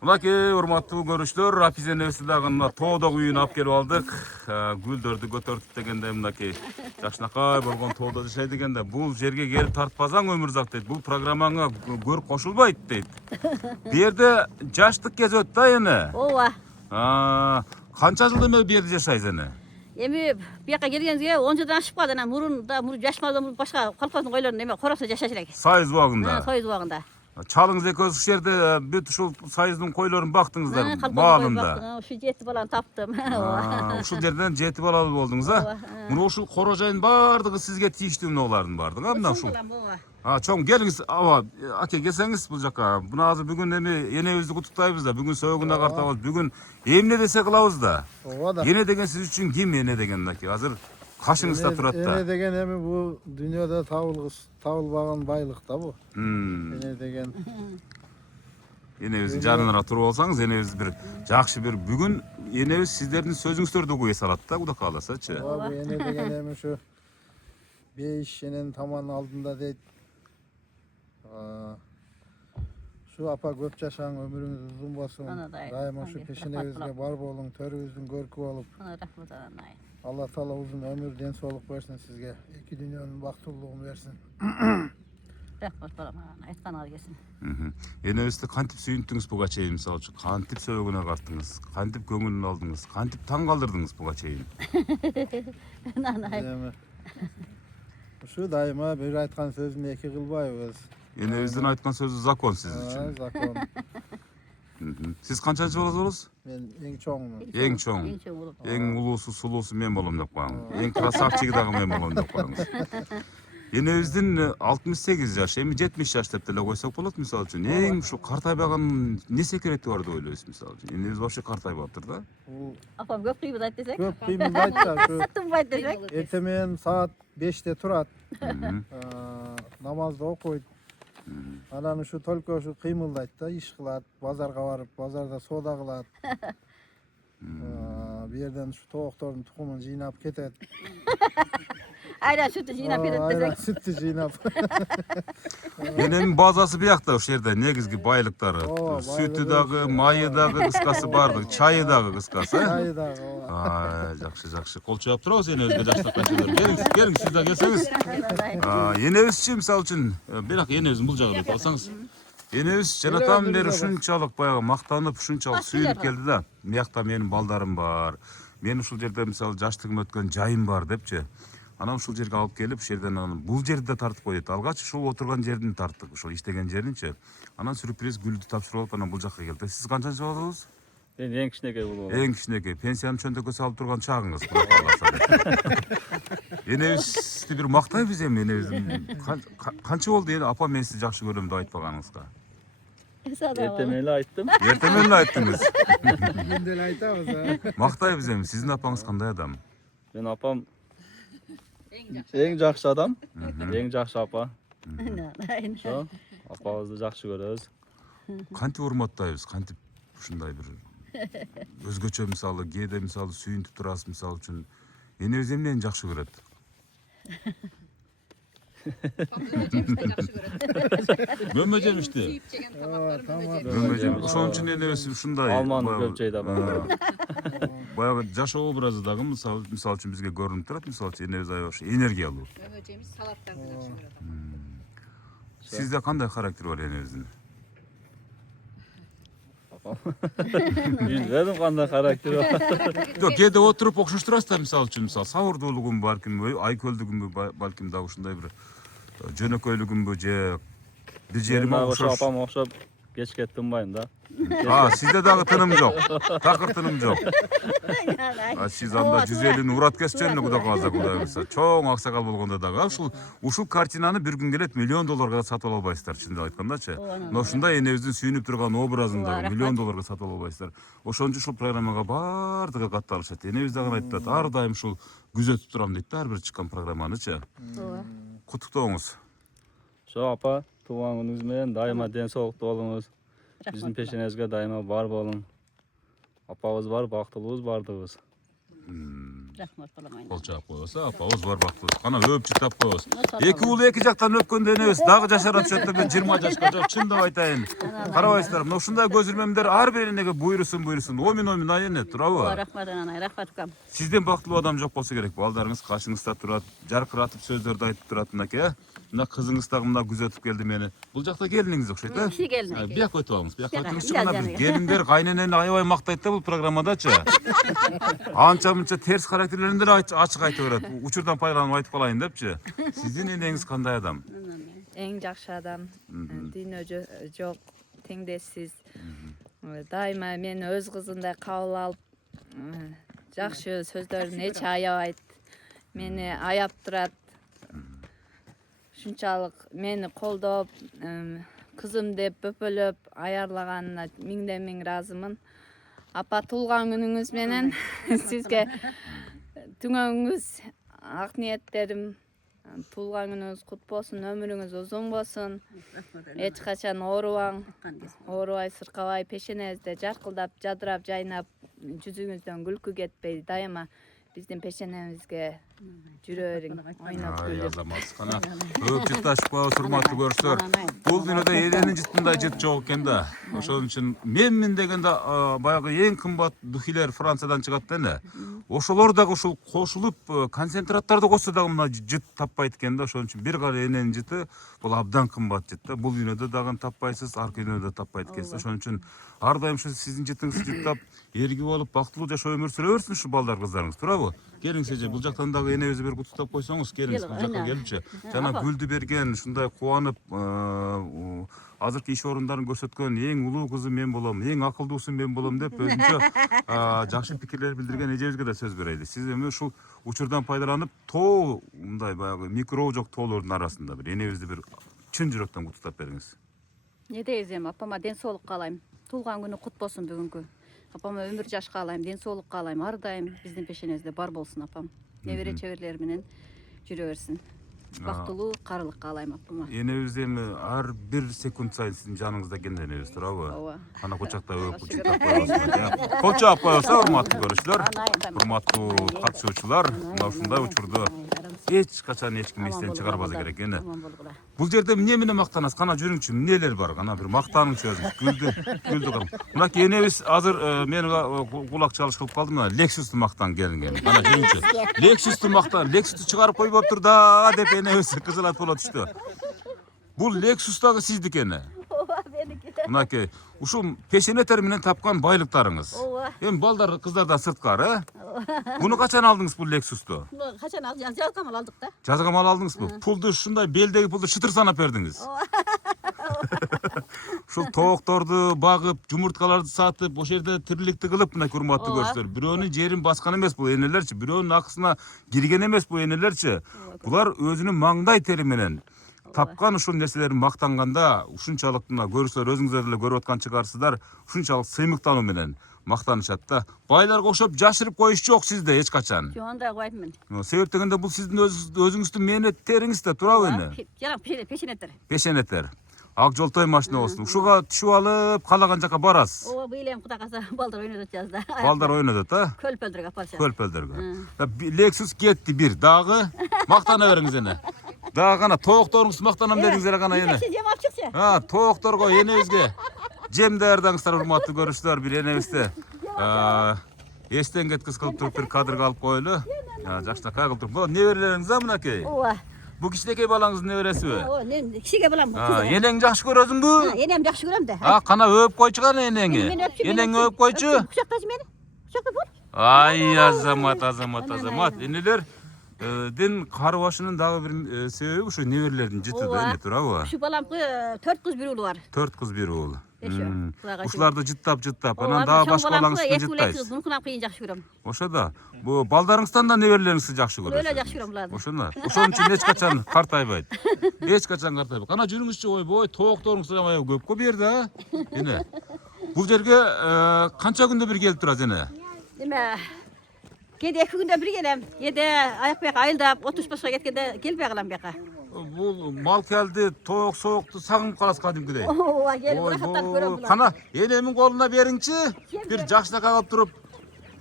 Mынакей урматтуу көрүүчүлөр, Апизе небеси дагы мына тоодогу үйүнө алып келип алдык. Гүлдөрдү көтөрдүк дегенде мынакей жакшынакай болгон тоодо жашайт экен да. Бул жерге келип тартпасаң өмүрзак дейт. Бул программаңа көр кошулбайт дейт. Бу жерде жаштык кезет да эне. Ооба. Канча жыл эме бу жерде жашайсыз эне? Эми бияка келгенибизге 10 жылдан ашып калды. Анан мурун жаш малдан башка колхоздун койлорун эме коросо жашаш элек. Сайыз убагында. Союз убагында. Чалыңыз экөөбүз ушул жерде бүт ушул сайыздын койлорун бактыңыздар маалында. Ушу 7 баланы таптым. Ушул жерден 7 балалуу болдуңуз, а? Мына ушул корожайдын баардыгы сизге тийиштүү мыналардын баардыгы, мына ушул. Чоң келиңиз, аке келсеңиз бул жака. Мына азыр бүгүн эми энебизди куттуктайбыз да, бүгүн сөөгүнө картабыз. Бүгүн эмне десе кылабыз да. Ооба да. Эне деген сиз үчүн ким эне деген аке? Азыр кашыңызда турат да. Эне деген эми бул дүйнөдө табылбаган байлык да бу. Эне деген. Энебиздин жанына туруп алсаңыз, энебиз бир жакшы бир бүгүн энебиз сиздердин сөзүңүздөрдү угуй салат да, Кудай кааласачы. Ооба, эне деген эми ушу бейиш энен таман алдында дейт. Şu apa көп жашаң, өмүрүңүз узун болсун. Дайыма ушу пешенебизге бар болуң, төрүбүздүн көркү болуп. Алла Таала узун өмүр, ден соолук берсин сизге. Эки дүйнөнүн бактылуулугун берсин. Рахмат балам, айтканыңа келсин. Энебизди кантип сүйүндүңүз буга чейин, мисалы үчүн, кантип сөөгүнө картыңыз, кантип көңүлүн алдыңыз, кантип таң калтырдыңыз буга чейин? Ушу дайыма бир айткан сөзүн эки кылбайбыз. Энебиздин айткан сөзү закон сиз үчүн. Закон. Сиз канчанчы баласы болосуз? Мен эң чоңмун. Эң чоң. Эң улуусу, сулуусу мен болом деп коюңуз. Эң красавчиги дагы мен болом деп коюңуз. Энебиздин 68 жаш, эми 70 жаш деп деле койсок болот, мисалы үчүн. Эң ушу картайбаган не секрети бар деп ойлойсуз, мисалы үчүн? Энебиз вообще картайбаптыр да? Апам көп кыймылдайт десек. Көп кыймылдайт да. Тынбайт десек. Эртемен саат 5'te турат. Намазды окуйт. Анан ушу только ушу кыймылдайт да, иш кылат, базарга барып, базарда соода кылат. Бу жерден ушу тооктордун тукумун жыйнап кетет. Айран сүтү жыйнап кетет десек. Айран сүтү жыйнап. Эненин базасы биякта ушул жерде негизги байлыктары. Сүтү дагы, майы дагы, кыскасы бардыгы, чайы дагы кыскасы. Чайы дагы, ооба. Жакшы. Кол чаап турабыз энебизге жаштыкканчалар. Келиңиз, сиз да келсеңиз. Энебизчи мисалы үчүн, бирок энебиздин бул жагын айтып алсаңыз. Энебиз жанатан бери ушунчалык баягы мактанып, ушунчалык сүйүнүп келди да. Биякта менин балдарым бар. Мен ушул жерде мисалы жаштыгым өткөн жайым бар депчи. Анан ушул жерге алып келип, ушул жерден анан бул жерди тартып кой дейт. Алгач ушул отурган жердин тарттык, ушул иштеген жеринчи. Анан сюрприз гүлдү тапшырып алып, анан бул жакка келди. Сиз канчанчы баласыз? Мен эң кичинекей болом. Эң кичинекей. Пенсияны чөнтөккө салып турган чагыңыз, Кудай кааласа. Энебизди бир мактайбыз эми, энебиздин. Канча болду эне апа мен сизди жакшы көрөм деп айтпаганыңызга? Эртемен эле айттым. Эртемен эле айттыңыз. Бүгүн деле айтабыз. Мактайбыз эми. Сиздин апаңыз кандай адам? Мен апам эң жакшы адам, эң жакшы апа. Ошо апабызды жакшы көрөбүз. Кантип урматтайбыз, кантип ушундай бир өзгөчө мисалы, кээде мисалы сүйүнүп турасыз, мисалы үчүн энебиз эмнени жакшы көрөт? Мөмө жемишти. Мөмө жемиш. Ошон үчүн энебиз ушундай Алманы көп жейт апа. Баягы жашоо образы дагы мисалы үчүн бизге көрүнүп турат, мисалы үчүн энебиз аябай энергиялуу. Мөмө жемиш, салаттарды жакшы көрөт. Сизде кандай характер бар энебиздин? Билбедим кандай характери бар. Жок, кээде отуруп окшоштурасыз да, мисалы үчүн, мисалы сабырдуулугун балким, айкөлдүгүнбү балким дагы ушундай бир жөнөкөйлүгүнбү же бир жериме окшош. Апам окшоп кечке тынбайм да. Сизде дагы тыным жок. Такыр тыным жок. Сиз анда 150-ни урат кесченде Кудай кааласа, Кудай буйрса, чоң аксакал болгондо дагы ушул картинаны бир күн келет $1,000,000 сатып ала албайсыздар, чындап айткандачы. Мына ушундай энебиздин сүйүнүп турган образын дагы $1,000,000 сатып ала албайсыздар. Ошон үчүн ушул программага баардыгы катталышат. Энебиз дагы айтат, ар дайым ушул күзөтүп турам дейт да, ар бир чыккан программанычы. Куттуктооңуз. Ошо апа, туулган күнүңүз менен дайыма ден соолуктуу болуңуз. Биздин пешенебизге дайыма бар болуң. Апабыз бар, бактылуубуз бардыгыбыз. Rahmat balam. Kol çap koysa apa oz var baktı. Kana öp çıtap koyuz. Eki ulu eki jaktan öpkönde enebis dagı jaşara düşöt ben 20 jaşka жок чындап айтайын. Карабайсыздар, мына ушундай көз ирмемдер ар бирине буйрусын. Омин айын турабы? Rahmat anay, rahmat ukam. Сизден бактылуу адам жок болсо керек. Балдарыңыз кашыңызда турат, жаркыратып сөздөрдү айтып турат мынакей. Мына кызыңыз дагы мына күзөтүп келди мени. Бул жакта келиниңиз окшойт, э? Киши келин. Бияк өтүп алыңыз. Бияк Бияка, өтүңүзчү мына ия, биз келиндер кайненени аябай мактайт да бул программадачы. Анча-мынча терс характерлеринде ачык айтып берет. Учурдан пайдаланып айтып калайын депчи. Сиздин энеңиз кандай адам? Эң жакшы адам, дүйнө жок, теңдессиз. Дайыма мени өз кызындай кабыл алып, жакшы сөздөрүн эч аябайт. Мени аяп турат. Ушунчалык мени колдоп, кызым деп бөпөлөп аярлаганына миңден миң ыраазымын. Апа, туулган күнүңүз менен сизге түңөңүз, ак ниеттерим, туулган күнүңүз кут болсун, өмүрүңүз узун болсун. Эч качан оорубаң, оорубай, сыркабай, пешенеңизде жаркылдап, жадырап, жайнап, жүзүңүздөн күлкү кетпей, дайыма биздин пешенемизге жүрө бериң, ойноп күлүп. Азамат кана өп жытташып коебуз, урматтуу көрүштөр. Бул дүйнөдө эненин жыттындай жыт жок экен да. Ошон үчүн менмин дегенде баягы эң кымбат духилер Франциядан чыгат да эне. Ошолор дагы ушул кошулуп концентраттарды кошсо дагы мына жыт таппайт экен да. Ошон үчүн бир гана эненин жыты бул абдан кымбат жыт да. Бул дүйнөдө дагы таппайсыз, аркы дүйнөдө таппайт экенсиз. Ошон үчүн ар дайым ушу сиздин жытыңызды жыттап, эрги болуп, бактылуу жашоо өмүр сүрө берсин ушу балдар кыздарыңыз, туурабы? Келиңиз эже, бул жактан дагы энебизди бир куттуктап койсоңуз, келиңиз бул жакка келипчи. Жана гүлдү берген, ушундай кубанып, азыркы иш орундарын көрсөткөн эң улуу кызы мен болом, эң акылдуусу мен болом деп өзүнчө жакшы пикирлер билдирген эжебизге да сөз берели. Сиз эми ушул учурдан пайдаланып, тоо мындай баягы микро жок тоолордун арасында бир энебизди бир чын жүрөктөн куттуктап бериңиз. Не дейсем, апама ден соолук каалайм. Туулган күнү кут болсун бүгүнкү. Апама өмүр жаш каалайм, ден соолук каалайм. Ар дайым биздин пешенебизде бар болсун апам. Небере чеберлер менен жүрө берсин. Бактылуу карылык каалайм апама. Энебиз эми ар бир секунд сайын сиздин жаныңызда экен энебиз, туурабы? Ооба. Ана кучактап өп чыктап коебуз. Кол чаап коебуз, урматтуу көрүүчүлөр, урматтуу катышуучулар. Мына ушундай учурду эч качан эч ким эстен чыгарбаса керек эне. Бул жерде эмне менен мактанасыз? Кана жүрүңчү, эмнелер бар? Кана бир мактаныңчы өзүңүз. Гүлдү кырым. Мынакей энебиз азыр мени кулак чалыш кылып калды мына Lexus'ту мактан келинген. Кана жүрүңчү. Lexus'ту мактан, Lexus'ту чыгарып койбоптур да деп энебиз кызылат боло түштү. Бул Lexus дагы сиздики эне. Ооба, меники. Мынакей ушул пешенетер менен тапкан байлыктарыңыз. Ооба. Эми балдар кыздардан сырткары, Буну качан алдыңыз бул Lexus'ту? Качан жазга мал алдык да. Жазга мал алдыңызбы? Пулду ушундай белдеги пулду шытыр санап бердиңиз. Ушул тоокторду багып, жумурткаларды сатып, ошол жерде тириликти кылып, мына урматтуу көрүштөр. Бирөөнүн жерин баскан эмес бул энелерчи, бирөөнүн акысына кирген эмес бул энелерчи. Булар өзүнүн маңдай тери менен тапкан ушул нерселерин мактанганда, ушунчалык мына көрүсөөр, өзүңүздөр деле көрүп аткан чыгарсыздар, ушунчалык сыймыктануу менен мактанышат да. Байларга окшоп жашырып коюш жок сизде эч качан. Жок, андай кылбайм мен. Себеп дегенде бул сиздин өзүңүздүн мээнеттериңиз да, туурабы эне? Жана пешенеттер. Пешенеттер. Ак жолтой машина болсун. Ушуга түшүп алып, каалаган жака барасыз. Ооба, быйыл эми Кудай калса балдар ойнотот жазда. Балдар ойнотот, а? Көлпөлдөргө апарышат. Көлпөлдөргө. Lexus кетти бир. Дагы мактана бериңиз эне. Дагы гана тоокторуңуз мактанам дедиңиз эле гана эне. Жем алып чыкчы. Тоокторго энебизге жем даярдаңыздар, урматтуу көрүүчүлөр. Бир энебизди эстен кеткис кылып туруп бир кадрга алып коелу. Жакшынакай кылып туруп. Бул неберелериңиз а мынакей? Ооба. Бу кичинекей балаңыздын небересиби? Ооба, мен кичиге балам. Энең жакшы көрөсүңбү? Энем жакшы көрөм да. Кана өп койчу гана энеңи. Энең өп койчу. Кучактачы мени. Кучакта бул. Ай, азамат. Энелер дин карыбашынын дагы бир себеби ушу неберелердин жыты да, эне туурабы? Ушу баламкы 4 кыз 1 уулу бар. 4 кыз 1 уул. Кудайга Ушуларды жыттап, анан дагы башка балаңызды жыттайсыз. Мункунан кыйын жакшы көрөм. Ошо да. Бу балдарыңыздан да неберелериңизди жакшы көрөсүз. Өлө жакшы көрөм буларды. Ошону. Ошон үчүн эч качан картайбайт. Эч качан картайбайт. Кана жүрүңүзчү, ойбой, тоокторуңуз да көпкө берди, а? Эне. Бул жерге канча күндө бир келип турасыз эне? Эме кээде 2 күндө бир келем. Кээде аяк бияка айылдап, отуш башка кеткенде келбей калам бияка. Бул мал келди, тоок соокту сагынып каласыз кадимкидей. Ооба, келип рахаттанып көрөм буларды. Кана энемин колуна бериңчи, бир жакшынакай кылып туруп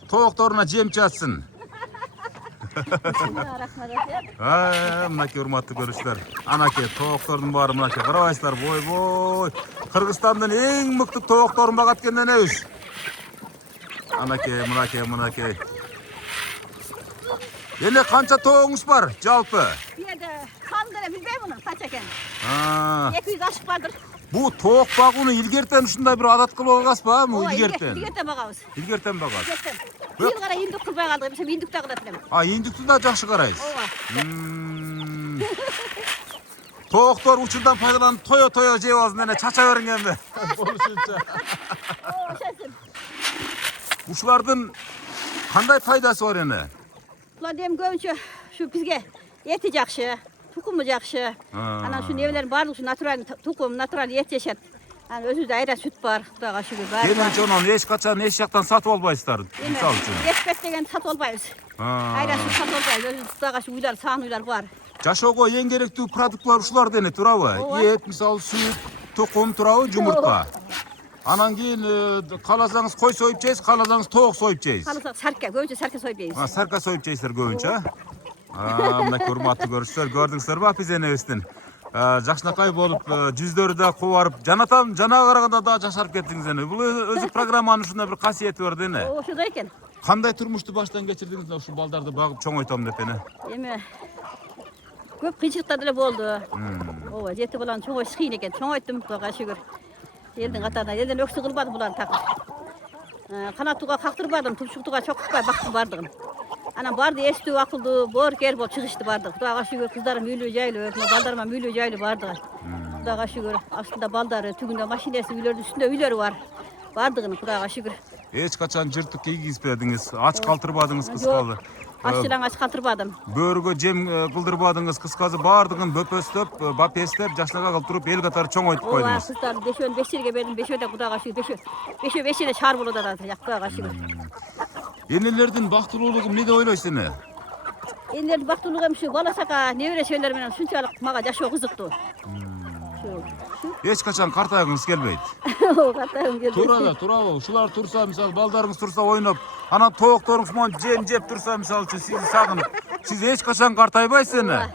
тоокторуна жем чачсын. Мынакей урматтуу көрүүчүлөр. Анакей тооктордун баары мынакей карабайсыздар. Бой. Кыргызстандын эң мыкты тоокторун багат экен энебиз. Мынакей. Эне канча тоогуңуз бар жалпы? Bu yerdə sandır bilmem bunu kaç eken. 200 aşık vardır. Бу тоок багууну илгертен ушундай бир адат кылып алгасызбы? Илгертен. İlgerten bağımız. Илгертен багат. İlgerten. Bu yıl kara induk kılmaya kaldık. Mesela induk da kılatırım. Индүктү да жакшы карайсыз. Ova. Тооктор учурдан пайдаланып тое жеп алсын эне чача берингенби? Болушунча. Oo sensin. Ушулардын кандай пайдасы бар эне? Ulan diyeyim görünce şu bizge eti jakşı, tukumu jakşı. Ana şu nevlerin barlık şu natural tukum, natural et yaşat. Yani özüzde ayran süt var. Kudağa şükür var. Демек онун эч качан эч жактан сатып албайсыздар. Мисалы үчүн. Ekmek degen sat olmayız. Ayran süt sat olmayız. Özüzde kudağa şu uylar, sağın uylar var. Жашоого эң керектүү продуктлар ушулар дене туурабы? Эт, мисалы сүт, тукум туурабы, жумуртка. Анан кийин кааласаңыз кой союп жейсиз, кааласаңыз тоок союп жейсиз. Kalırsak sarka, görünce sarka soyup yiyiz. Сарка союп жейсиздер көбүнчө. Мына урматтуу көрүүчүлөр, көрдүңүздөр апиз энебиздин жакшынакай болуп, жүздөрү да кубарып, жанатам жанага караганда да жашарып кеттиңиз эне. Бул өзү программанын ушундай бир касиети бар дене. O şurada eken. Кандай турмушту баштан кечирдиңиз да ушул балдарды багып чоңойтом деп эне? Эми көп кыйынчылыктар деле болду. Ооба, жети баланы чоңойтуш кыйын экен. Чоңойттум, Кудайга шүгүр. Элдин катарына, элден өксү кылбадым буларды такып. Канатууга кактырбадым, тумшуктууга чокутпай бактым бардыгын. Анан барды эстүү акылдуу, боорукер болуп чыгышты барды. Кудайга шүгүр, кыздарым үйлүү жайлуу, балдарыма үйлүү жайлуу бардыгы. Кудайга шүгүр, астында балдары, түгүндө машинеси, үйлөрдүн үстүндө үйлөрү бар. Бардыгын Кудайга шүгүр. Эч качан жыртык кийгизбедиңиз, ач калтырбадыңыз кыскалы. Аччылан ач калтырбадым. Бөөргө жем кылдырбадыңыз, кыскасы баардыгын бөпөстөп, бапестеп, жашнага кылтырып, эл катары чоңойтуп Ооба, койдуңуз. кыздарды бешөөнү 5 жерге бердим, бешөөдө Кудайга шүгүр, бешөө 5 жерде шаар болуп атат, Кудайга шүгүр. Энелердин бактылуулугу эмне деп ойлойсуз эне? Энелердин бактылуулугу эми ушу бала сака, небере чөбөлөр менен ушунчалык мага жашоо кызыктуу. Эч качан картайгыңыз келбейт. Картайгым келди. Туурабы. Ушулар турса, мисалы балдарыңыз турса ойноп, анан тоокторуңуз менен жеп турса, мисалы үчүн сизди сагынып, сиз эч качан картайбайсыз эне.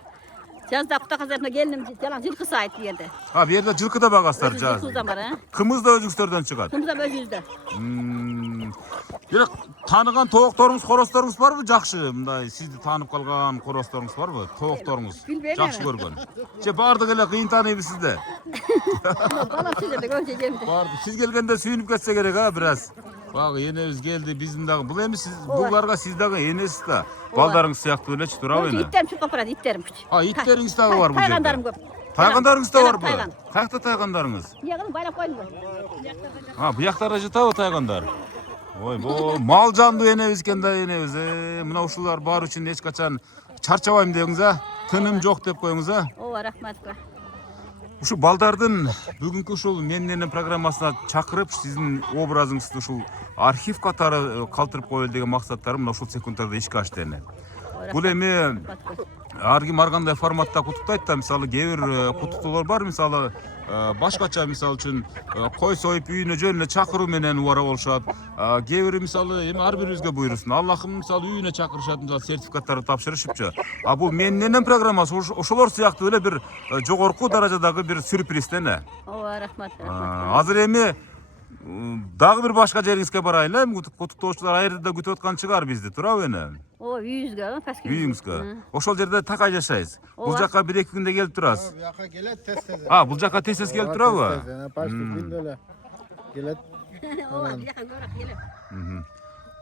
Жазда Кута казарына келдим, жалаң жылкысы айтты жерде. Бу жерде жылкы да багасыздар жаз. Жылкы бар, Кымыз да өзүңүздөрдөн чыгат. Кымыз да өзүбүздө. Бирок тааныган тоокторуңуз, корозторуңуз барбы? Жакшы, мындай сизди таанып калган корозторуңуз барбы? Тоокторуңуз жакшы көргөн. Же баардыгы эле кыйын тааныйбы сизди? Бала сизде көчө жемди. Барды. Сиз келгенде сүйүнүп кетсе керек бир аз. Багы энебиз келди, биздин дагы. Бул эми сиз буларга сиз дагы энесиз да. Балдарыңыз сыяктуу элечи, туурабы эне? Иттерим чуркап барат, иттерим. Иттериңиз дагы бар бул жерде. Тайгандарым көп. Тайгандарыңыз да барбы? Каякта тайгандарыңыз? Ягын байлап койдум. Буяктарда жатабы тайгандар? Ой, бу мал жандуу энебиз экен да энебиз. Мына ушулар бар үчүн эч качан чарчабайм деңиз, тыным жок деп коюңуз, Ооба, рахмат. Ушу балдардын бүгүнкү ушул менин программасына чакырып, сиздин образыңызды ушул архив катары калтырып коелу деген максаттарым мына ушул секундтарда ишке ашты эне. Бул эми ар ким ар кандай форматта куттуктайт да, мисалы кээ бир куттуктоолор бар, мисалы башкача, мисалы үчүн кой союп үйүнө жөн эле чакыруу менен убара болушат. Кээ бири мисалы эми ар бирибизге буйрусун. Аллахым мисалы үйүнө чакырышат, мисалы сертификаттарды тапшырышыпчы. Бул менин программасы ошолор сыяктуу эле бир жогорку даражадагы бир сюрприз эне. Ооба, рахмат. Азыр эми дагы бир башка жериңизге барайын эле. Куттуктоочулар айрда күтүп аткан чыгар бизди, туурабы эне? Ооба, үйүбүзгө, паски. Үйүңүзгө. Ошол жерде такай жашайсыз. Бул жакка 1-2 күндө келип турасыз. Bu yaka gelet tez-tez. Бул жакка тез-тез келип турабы? Почти günde öyle gelet. Ооба, бияка көрөк келет.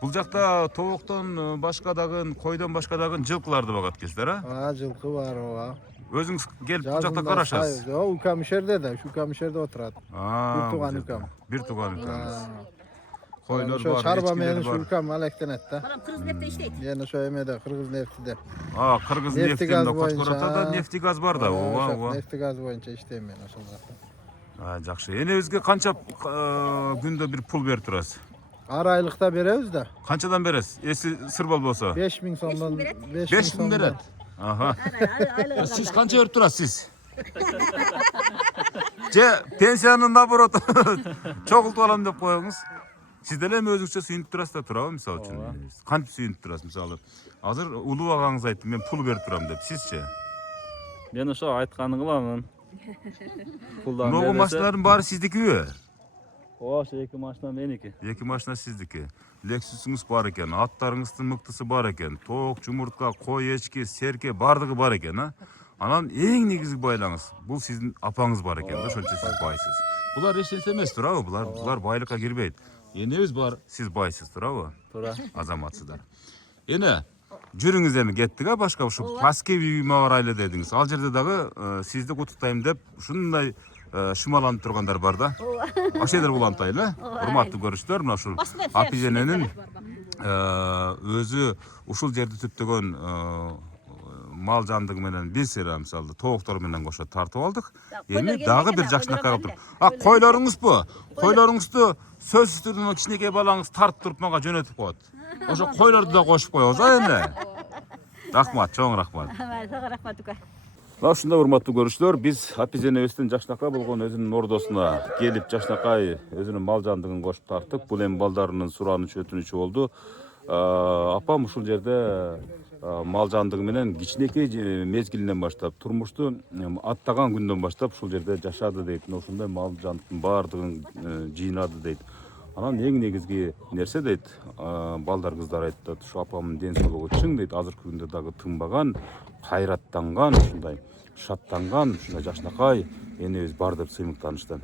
Бул жакта тооктон башка дагы, койдон башка дагы жылкыларды багат экенсиздер, Жылkı var o. Өзүңүз келип бул жакта карашасыз. O Ukamışer'de de, şu Ukamışer'de oturat. Bir tuğan ükam. Bir tuğan ükam. Koylar Şu var, çarba echkiler meni şu var. ükam alekten etti. Balam Kırgız nepte işleydi. Yani şu emede Kırgız neftide. Kırgız Neftigaz neftinde boyunca, Koçkoratada neftigaz var da. Neftigaz boyunca işleyim ben aşağıda. Жакшы. Энебизге канча күндө bir pul берип турасыз? Ar aylıkta beremiz de. Канчадан бересиз? Эси сыр болбосо. 5000 sondan 5000 берет. Аха. Siz kança verip turasız? Же пенсияны наоборот чогултуп алам деп коюңуз. Сиз деле эми өзүңчө сүйүнүп турасыз да туурабы мисалы үчүн? Кантип сүйүнүп турасыз мисалы? Азыр улуу агаңыз айтты, мен пул берип турам деп. Сизчи? Мен ошо айтканын кыламын. Пулдан Могу машиналардын баары сиздикиби? Ошо 2 машина меники. 2 машина сиздики. Lexus'uңуз бар экен, аттарыңыздын мыктысы бар экен, тоок, жумуртка, кой, эчки, серке бардыгы бар экен, а? Анан эң негизги байлаңыз бул сиздин апаңыз бар экен да, ошончо сиз байсыз. Булар эч нерсе эмес, туурабы? Булар байлыкка кирбейт. Энебиз бар, сиз байсыз, туурабы? Туура. Азаматсыздар. Эне жүрүңүз эми кеттик, а башка ушу Паски үйүмө барайлы дедиңиз. Ал жерде дагы сизди куттуктайм деп ушундай шумаланып тургандар бар да. Ашедер улантайлы. Урматтуу көрүштөр, мына ушул Апизененин өзү ушул жерди түптөгөн мал жандыгы менен бир сыйра мисалы тооктор менен кошо тартып алдык. Эми дагы бир жакшынакай кылып туруп. А койлоруңузбу? Койлоруңузду сөзсүз түрдө кичинекей балаңыз тартып туруп мага жөнөтүп коет. Ошо койлорду да кошуп коебуз а эми. Рахмат, чоң рахмат. Рахмат ука. Мына ушундай урматтуу көрүүчүлөр, биз Апизенебиздин жакшынакай болгон өзүнүн ордосуна келип жакшынакай өзүнүн мал жандыгын кошуп тарттык. Бул эми балдарынын суранычы өтүнүчү болду. Апам ушул жерде мал жандыгы менен кичинекей мезгилинен баштап турмушту аттаган күндөн баштап ушул жерде жашады дейт. Ошондой мал жандыктын баардыгын жыйнады дейт. Анан эң негизги нерсе дейт, балдар кыздар айтат, ушу апамдын ден соолугу чың дейт, азыркы күндө дагы тынбаган, кайраттанган, ушундай шаттанган, ушундай жакшынакай энебиз бар деп сыймыктанышты.